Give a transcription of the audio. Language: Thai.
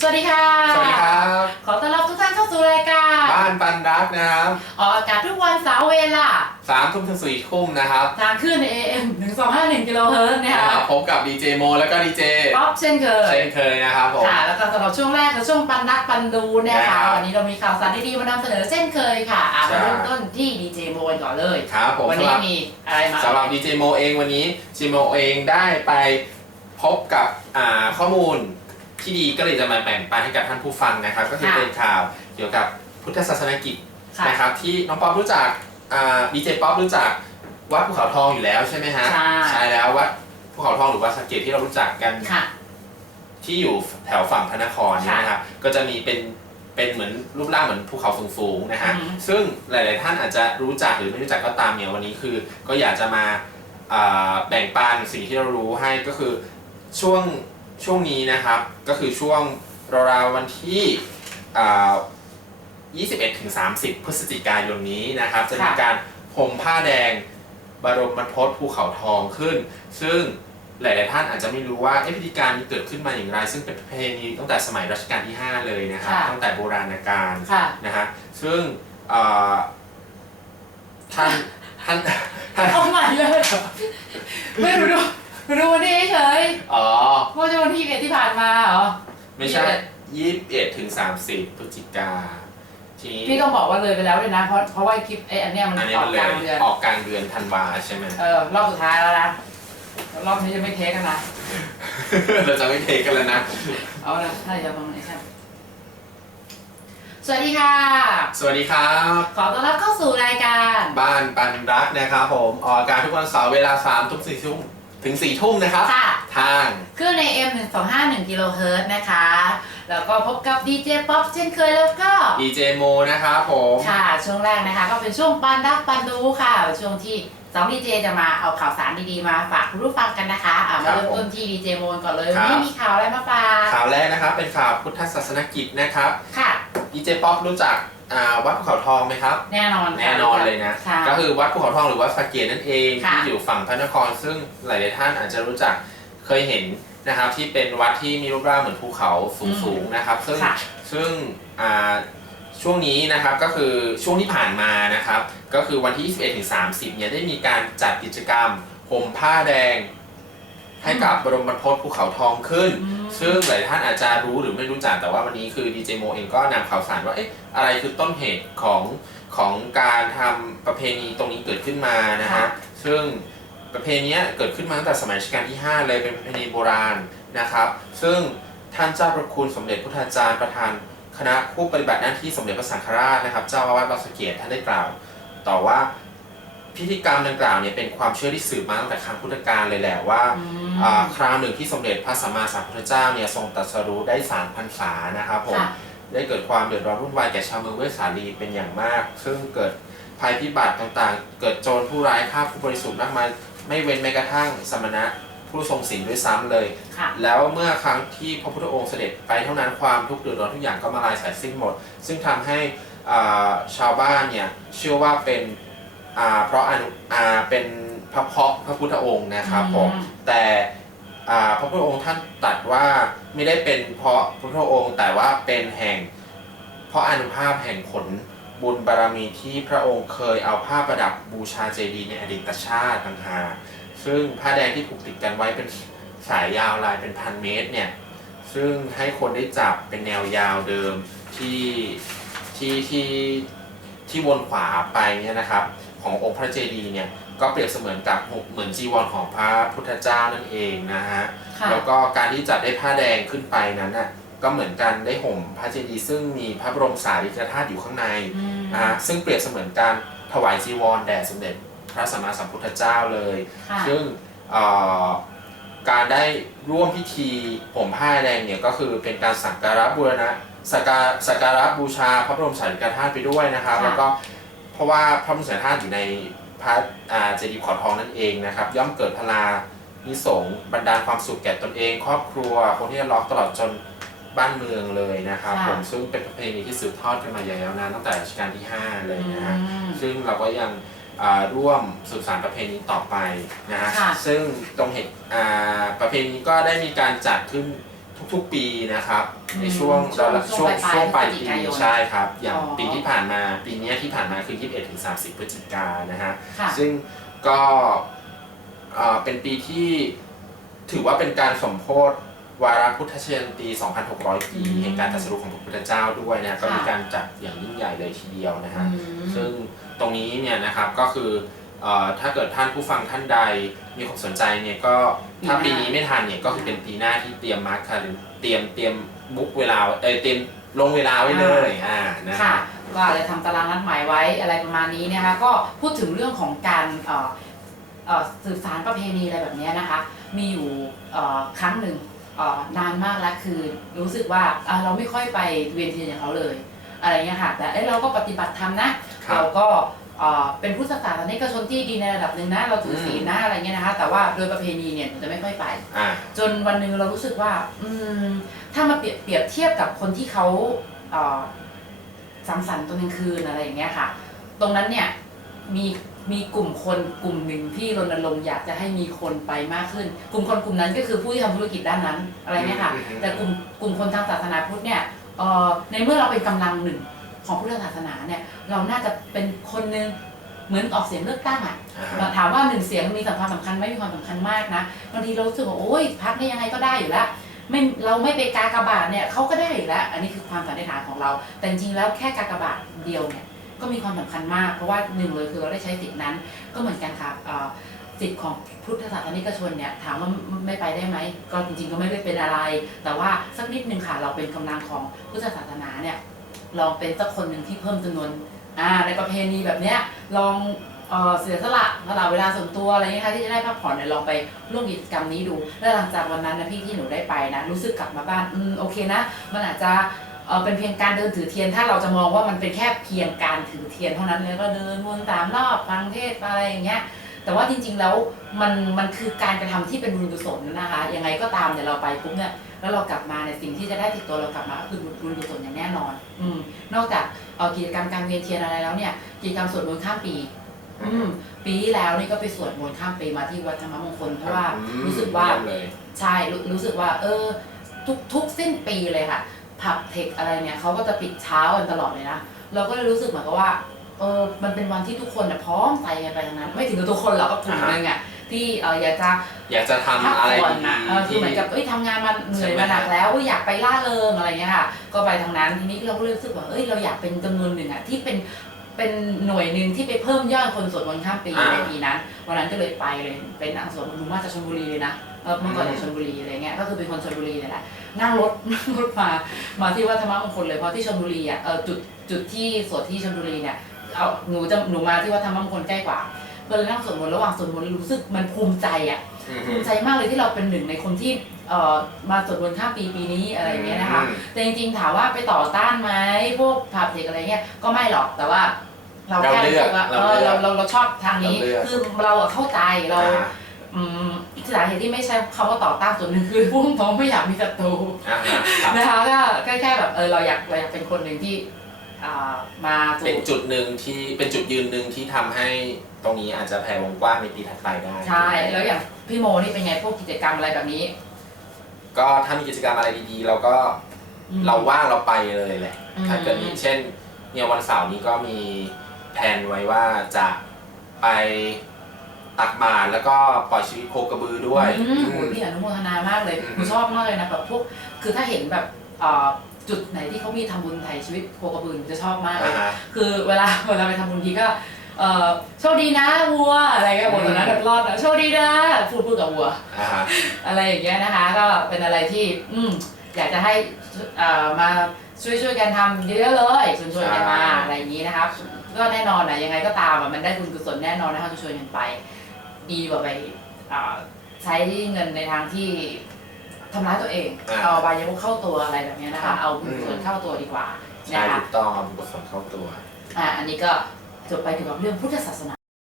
สวัสดีค่ะ สวัสดีครับ ขอต้อนรับทุกท่านเข้าสู่รายการบ้านปันรักนะครับออกอากาศทุกวันเสาร์เวลาสามทุ่มถึงสี่ทุ่มนะครับ ทางขึ้น AM 1251กิโลเฮิรตซ์นะคะอ่าพบกับดีเจโมแล้วก็ดีเจป๊อปเช่นเคยเช่นเคยนะครับผมค่ะแล้วก็สำหรับช่วงแรกคือช่วงปันรักปันดูนะครัคะบวันนี้เรามีข่าวสารดีๆมานำเสนอเช่นเคยค่ะอะใช่มาเริ่มต้นที่ดีเจโมกันก่อนเลยครับผมวันสำนี้หรับมีอะไรมาสำหรับดีเจโมเองวันนี้ดีโมเองได้ไปพบกับอ่าข้อมูล ที่ดีก็เลยจะมาแบ่งปันให้กับท่านผู้ฟังนะครับ ก็คือค่ะ เป็นข่าวเกี่ยวกับพุทธศาสนกิจค่ะ นะครับที่น้องป๊อปรู้จักดีเจป๊อปรู้จักวัดภูเขาทองอยู่แล้วใช่ไหมฮะใช่ใช่แล้ววัดภูเขาทองหรือวัดสะเกตที่เรารู้จักกัน ค่ะ ที่อยู่แถวฝั่งพระนครเนี่ยนะครับ ก็จะมีเป็น เป็นเหมือนรูปร่างเหมือนภูเขาสูงๆนะฮะ อือฮึ ซึ่งหลาย ๆ ท่านอาจจะรู้จักหรือไม่รู้จักก็ตามเนี่ยวันนี้คือ ก็อยากจะมาอ่าแบ่งปันสิ่งที่เรารู้ให้ก็คือช่วง ช่วงนี้นะครับก็คือช่วงราวๆวันที่อ่า21ถึง30 พฤศจิกายนนี้นะครับ จะมีค่ะการห่มผ้าแดงบรมบรรพตภูเขาทองขึ้น ซึ่งหลาย ๆ ท่านอาจจะไม่รู้ว่าเอ๊ะพิธีการนี้เกิดขึ้นมาอย่างไร ซึ่งเป็นประเพณีตั้งแต่สมัยรัชกาลที่ 5 เลยนะครับค่ะตั้งแต่โบราณกาลค่ะนะฮะซึ่งเอ่อท่านท่านท่านเอาใหม่เลยไม่รู้ดู ดูวันนี้เฉยอ๋อเมื่อวันที่เอ็ดที่ผ่านมาเหรอ ไม่ใช่ยี่สิบเอ็ดถึงสามสิบพฤศจิกาทีนี้พี่ต้องบอกว่าเลยไปแล้วเลยนะ เพราะเพราะว่าคลิปไอ้อันเนี้ยมันอันนี้ออมักนเลกลายงเดือนออกกลางเดือนธันวาใช่ไหม เออรอบสุดท้ายแล้วนะ รอบนี้จะไม่เทคกันนะ เราจะไม่เทกันแล้วนะ เอาละถ้าอย่าบังเลยใช่สวัสดีค่ะ สวัสดีครับ ขอต้อนรับเข้าสู่รายการ บ้านปันรักนะครับผม ออกอากาศทุกวันเสาร์เวลา3ามทุ่มสี่ทุ่ม ถึง4ี่ทุ่มนะครับ ค่ะ ทางคลื่นใน M 1 2 5 1กิโลเฮิรตซ์นะคะ แล้วก็พบกับดีเจป๊อปเช่นเคยแล้วก็ ดีเจโมนะครับผมค่ะช่วงแรกนะคะก็เป็นช่วงปันรักปันดูค่ะช่วงที่สองดีเจจะมาเอาข่าวสารดีๆมาฝากคุณผู้ฟังกันนะคะอะมาเริ่มต้นที่ดีเจโมนก่อนเลยวันนี้มีข่าวอะไรมาฝากข่าวแรกนะครับเป็นข่าวพุทธศาสนกิจนะครับค่ะ ดีเจป๊อปรู้จัก อ่าวัดภูเขาทองไหมครับ แน่นอนค่ะแน่นอนเลยนะ ค่ะ ก็คือวัดภูเขาทองหรือวัดสะเกดนั่นเองค่ะ ที่อยู่ฝั่งพระนครซึ่งหลายๆท่านอาจจะรู้จักเคยเห็นนะครับที่เป็นวัดที่มีรูปร่างเหมือนภูเขาสูงๆนะครับ ซึ่งค่ะ ซึ่งอ่าช่วงนี้นะครับก็คือช่วงที่ผ่านมานะครับ ก็คือวันที่ 21ถึง30 เนี่ยได้มีการจัดกิจกรรมห่มผ้าแดง ให้กับบรมบรรพตภูเขาทองขึ้นอืมซึ่งหลายท่านอาจจะรู้หรือไม่รู้จักแต่ว่าวันนี้คือดีเจโมเองก็นำข่าวสารว่าเอ๊ะอะไรคือต้นเหตุของของการทำประเพณีตรงนี้เกิดขึ้นมานะฮะค่ะซึ่งประเพณีเนี้ยเกิดขึ้นมาตั้งแต่สมัยรัชกาลที่ 5 เลยเป็นประเพณีโบราณนะครับ ซึ่งท่านเจ้าพระคุณสมเด็จพุทธาจารย์ประธานคณะผู้ปฏิบัติหน้าที่สมเด็จพระสังฆราชนะครับ เจ้าอาวาสวัดสะเกตท่านได้กล่าว ต่อว่า พิธีกรรมดังกล่าวเนี่ยเป็นความเชื่อที่สืบมาตั้งแต่ครั้งพุทธกาลเลยแหละว่าอืมอ่าคราวหนึ่งที่สมเด็จพระสัมมาสัมพุทธเจ้าเนี่ยทรงตรัสรู้ได้สามพรรษานะครับผม ค่ะ ได้เกิดความเดือดร้อนวุ่นวายแก่ชาวเมืองเวสสาลีเป็นอย่างมาก ซึ่งเกิดภัยพิบัติต่างๆ เกิดโจรผู้ร้ายฆ่าผู้บริสุทธิ์มากมายไม่เว้นแม้กระทั่งสมณะผู้ทรงศีลด้วยซ้ำเลย ค่ะ แล้วเมื่อครั้งที่พระพุทธองค์เสด็จไปเท่านั้นความทุกข์เดือดร้อนทุกอย่างก็มาลายสายสิ้นหมด ซึ่งทำให้อ่าชาวบ้านเนี่ยเชื่อว่าเป็น อ่าเพราะอนุอ่าเป็นพระเพราะพระพุทธองค์นะครับผมอืมแต่อ่าพระพุทธองค์ท่านตรัสว่าไม่ได้เป็นเพราะพระพุทธองค์แต่ว่าเป็นแห่ง เพราะอานุภาพแห่งผลบุญบารมีที่พระองค์เคยเอาผ้าประดับบูชาเจดีย์ในอดีตชาติต่างหากซึ่งผ้าแดงที่ผูกติดกันไว้เป็นสายยาวลายเป็นพันเมตรเนี่ยซึ่งให้คนได้จับเป็นแนวยาวเดิมที่ที่ที่ที่วนขวาไปเนี่ยนะครับ ขององค์พระเจดีย์เนี่ยก็เปรียบเสมือนกับเหมือนจีวรของพระพุทธเจ้านั่นเองนะฮะค่ะ แล้วก็การที่จัดได้ผ้าแดงขึ้นไปนั้นน่ะก็เหมือนกันได้ห่มพระเจดีย์ซึ่งมีพระบรมสารีริกธาตุอยู่ข้างในอืมนะฮะซึ่งเปรียบเสมือนการถวายจีวรแด่สมเด็จพระสัมมาสัมพุทธเจ้าเลย ค่ะ ซึ่งเอ่อการได้ร่วมพิธีห่มผ้าแดงเนี่ยก็คือเป็นการสักการะบูรณะสักการสักการะบูชาพระบรมสารีริกธาตุไปด้วยนะครับ ค่ะ แล้วก็เพ ราะว่าพระบรมสารีริกธาตุอยู่ในพระอ่าเจดีย์ขอทองนั่นเองนะครับ ย่อมเกิดพลานิสงส์บรรดาลความสุขแก่ตนเอง ครอบครัว คนที่จะรอตลอดจนบ้านเมืองเลยนะครับค่ะ ผมซึ่งเป็นประเพณีที่สืบทอดกันมาอย่างยาวนานตั้งแต่รัชกาลที่ 5 เลยนะฮะ อืม ซึ่งเราก็ยังอ่าร่วมสืบสานประเพณีต่อไปนะฮะ ค่ะซึ่งตรงเหตุอ่าประเพณีก็ได้มีการจัดขึ้น ทุกๆปีนะครับอืมในช่วงช่วงช่วงช่ช่ววงงปปลาลายยพฤศจิปีกายนใช่ครับ อย่างอ๋อปีที่ผ่านมาปีเนี้ยที่ผ่านมาคือ 21ถึง30 พฤศจิกายนนะฮะค่ะซึ่งก็เอ่อเป็นปีที่ถือว่าเป็นการสมโพธวาระพุทธชยันตี 2,600 ปีอืมแห่งการตรัสรู้ของพระพุทธเจ้าด้วยนะก็ค่ะมีการจัดอย่างยิ่งใหญ่เลยทีเดียวนะฮะอืมซึ่งตรงนี้เนี่ยนะครับก็คือ เอ่อถ้าเกิดท่านผู้ฟังท่านใดมีความสนใจเนี่ยก็ถ้าปีปีหน้านี้ไม่ทันเนี่ยก็คือเป็นปีหน้าที่เตรียมมาร์คคาเลนเตรียมเตรียมบุ๊กเวลาเอยเตรียมลงเวลาไว้เลยอ่านะค่ะ ก็เลยทำตารางนัดหมายไว้อะไรประมาณนี้นะคะ ก็พูดถึงเรื่องของการเอ่อเอ่อสืบสารประเพณีอะไรแบบเนี้ยนะคะ มีอยู่เอ่อครั้งหนึ่งเอ่อนานมากแล้วคือรู้สึกว่าอะเราไม่ค่อยไปเวียนเทียนอย่างเขาเลย อะไรเงี้ยค่ะ แต่เอ้ยเราก็ปฏิบัติธรรมนะ ครับ เราก็ เอ่อเป็นพุทธศาสนิกชนที่ดีในระดับหนึ่งนะเราถือศีลนะอะไรเงี้ยนะคะ แต่ว่าโดยประเพณีเนี่ยหนูจะไม่ค่อยไป อ่า จนวันหนึ่งเรารู้สึกว่า อืม ถ้ามาเปรียบเปรียบเทียบกับคนที่เขาเอ่อสังสรรค์ตอนกลางคืนอะไรอย่างเงี้ยค่ะ ตรงนั้นเนี่ยมีมีกลุ่มคนกลุ่มหนึ่งที่รณรงค์อยากจะให้มีคนไปมากขึ้น กลุ่มคนกลุ่มนั้นก็คือผู้ที่ทำธุรกิจด้านนั้นอะไรเงี้ยค่ะ อืมอืมแต่กลุ่มกลุ่มคนทางศาสนาพุทธเนี่ยเอ่อในเมื่อเราเป็นกำลังหนึ่ง ของพุทธศาสนาเนี่ยเราน่าจะเป็นคนหนึงเหมือนออกเสียงเลือกตั้งอะอ่าเราถามว่าหนึ่งเสียงมีสำคัญสำคัญไหม่มีความสำคัญมากนะบางทีเรารู้สึกว่าโอ๊ยพักได้ยังไงก็ได้อยู่แล้วไม่เราไม่ไปกากบาทเนี่ยเขาก็ได้อยู่แล้ว อันนี้คือความสันนิษฐานของเรา แต่จริงๆแล้วแค่กากบาทเดียวเนี่ยก็มีความสำคัญมาก เพราะว่าหนึ่งเลยคือเราได้ใช้สิทธินั้น ก็เหมือนกันค่ะเอ่อสิทธิ์ของพุทธศาสนิกชนเนี่ยถามว่าไม่ไปได้ไหมก็จริงๆก็ไม่ได้เป็นอะไร แต่ว่าสักนิดนึงค่ะเราเป็นกำลังของพุทธศาสนาเนี่ย ลองเป็นสักคนหนึ่งที่เพิ่มจำนวนอ่าในประเพณีแบบเนี้ยลองเอ่อเสียสละสละเวลาส่วนตัวอะไรเงี้ยค่ะที่จะได้พักผ่อนเนี่ยลองไปร่วมกิจกรรมนี้ดู แล้วหลังจากวันนั้นนะพี่ที่หนูได้ไปนะรู้สึกกลับมาบ้านอืมโอเคนะ มันอาจจะเออเป็นเพียงการเดินถือเทียนถ้าเราจะมองว่ามันเป็นแค่เพียงการถือเทียนเท่านั้นแล้วก็เดินวนตามรอบฟังเทศน์อะไรอย่างเงี้ย แต่ว่าจริง ๆ แล้วมันมันคือการกระทำที่เป็นบุญกุศลนะคะ ยังไงก็ตามเนี่ยเราไปปุ๊บเนี่ยแล้วเรากลับมาเนี่ยสิ่งที่จะได้ติดตัวเรากลับมาก็คือบุญกุศลอย่างแน่นอน อืมนอกจากเอ่อกิจกรรมการเวียนเทียนอะไรแล้วเนี่ยกิจกรรมสวดมนต์ข้ามปีอืมปีที่แล้วนี่ก็ไปสวดมนต์ข้ามปีมาที่วัดธรรมมงคลเพราะว่าอืมรู้สึกว่าเยี่ยมเลยใช่รู้รู้สึกว่า เออ ทุกทุกสิ้นปีเลยค่ะผับเทคอะไรเนี่ยเขาก็จะปิดเช้ากันตลอดเลยนะเราก็เลยรู้สึกเหมือนกับว่า เออมันเป็นวันที่ทุกคนน่ะพร้อมใจกันไปทั้งนั้น ไม่ถึงกับทุกคนหรอกก็กลุ่มหนึงอะที่เอออยากจะ อยากจะทำพักอะไรผ่อนดีนะเออๆคือเหมือนกับเอ้ยทำงานมาเหนื่อยมาหนักแล้วเอ้ยอยากไปล่าเริงอะไรเงี้ยค่ะ ก็ไปทางนั้นทีนี้เราก็เลยรู้สึกว่าเอ้ยเราอยากเป็นจำนวนหนึ่งอะที่เป็นเป็นหน่วยหนึ่งที่ไปเพิ่มยอดคนสวดมนต์ข้ามปีอ่าในปีนั้นวันนั้นก็เลยไปเลยเป็นนั่งสวดมนต์หนูมาจากชลบุรีเลยนะเออเมื่อก่อนอยู่ชลบุรีอะไรเงี้ยก็คือเป็นคนชลบุรีเลยแหละนั่งรถ นั่งรถมามาที่วัดธรรมมงคลเลยเพราะที่ชลบุรีอะเออจุดจุดที่สวดที่ชลบุรีเนี่ย เอาหนูจะหนูมาที่วัดธรรมมงคลใกล้กว่าก็เลยนั่งสวดมนต์ระหว่างสวดมนต์รู้สึกมันภูมิใจอะอืมภูมิใจมากเลยที่เราเป็นหนึ่งในคนที่เอ่อมาสวดมนต์ข้ามปีปีนี้อะไรอย่างเงี้ยนะคะอืมแต่จริงๆถามว่าไปต่อต้านไหมพวกผับเด็กอะไรเงี้ยก็ไม่หรอกแต่ว่า เราแค่เราเลืรู้อกสึกว่าเอเราอเลืเราอกเราเราชอบทางนี้เราเลือกคือเราอะเข้าใจเราอ่าอืมสาเหตุที่ไม่ใช่คำว่าต่อต้านส่วนหนึ่งคือพวกน้องไม่อยากมีศัตรูอ่าฮะครับนะคะก็ก็แค่แบบเออเราอยากเราอยากเป็นคนหนึ่งที่ อ่ามาสู่เป็นจุดหนึ่งที่เป็นจุดยืนหนึ่งที่ทำให้ตรงนี้อาจจะแผ่วงกว้างในปีถัดไปได้ใช่ แล้วอย่างพี่โมนี่เป็นไงพวกกิจกรรมอะไรแบบนี้ก็ถ้ามีกิจกรรมอะไรดีๆ เราก็อืม เราว่างเราไปเลยแหละ อืม ถ้าเกิดมีเช่นเนี่ยวันเสาร์นี้ก็มีแผนไว้ว่าจะไปตักบาตรแล้วก็ปล่อยชีวิตโคกระบือด้วย อืมอืโอ้มยพี่อนุโมทนามากเลยอืม หนูชอบมากเลยนะแบบพวกคือถ้าเห็นแบบเอ่อ จุดไหนที่เขามีทำบุญไถ่ชีวิตโคกระบือหนูจะชอบมากเลอ่ายฮะ คือเวลาเวลาไปทำบุญทีก็เอ่อโชคดีนะวัวอะไรเงี้ยวัวตัวนั้นแบบรอดนะโชคดีนะพูดพูดกับวัว อ่าฮะ อะไรอย่างเงี้ยนะคะก็เป็นอะไรที่อืมอยากจะให้เอ่อมาช่วยช่วยๆกันทำเยอะๆเลยชวนชวนๆกันมาอะไรอย่างนี้นะครับก็แน่นอนนะยังไงก็ตามอะมันได้บุญกุศลแน่นอนนะคะชวนๆกันไป ดีกว่าไปเอ่อใช้เงินในทางที่ ทำร้ายตัวเอง อ่า เอาใบายมุกเข้าตัวอะไรแบบเนี้ยนะคะ เอาบุญกุศลเข้าตัวดีกว่าใช่นะคะถูกต้องเอาบุญกุศลเข้าตัว อ่าอันนี้ก็จบไปเกี่ยวกับเรื่องพุทธศาสนา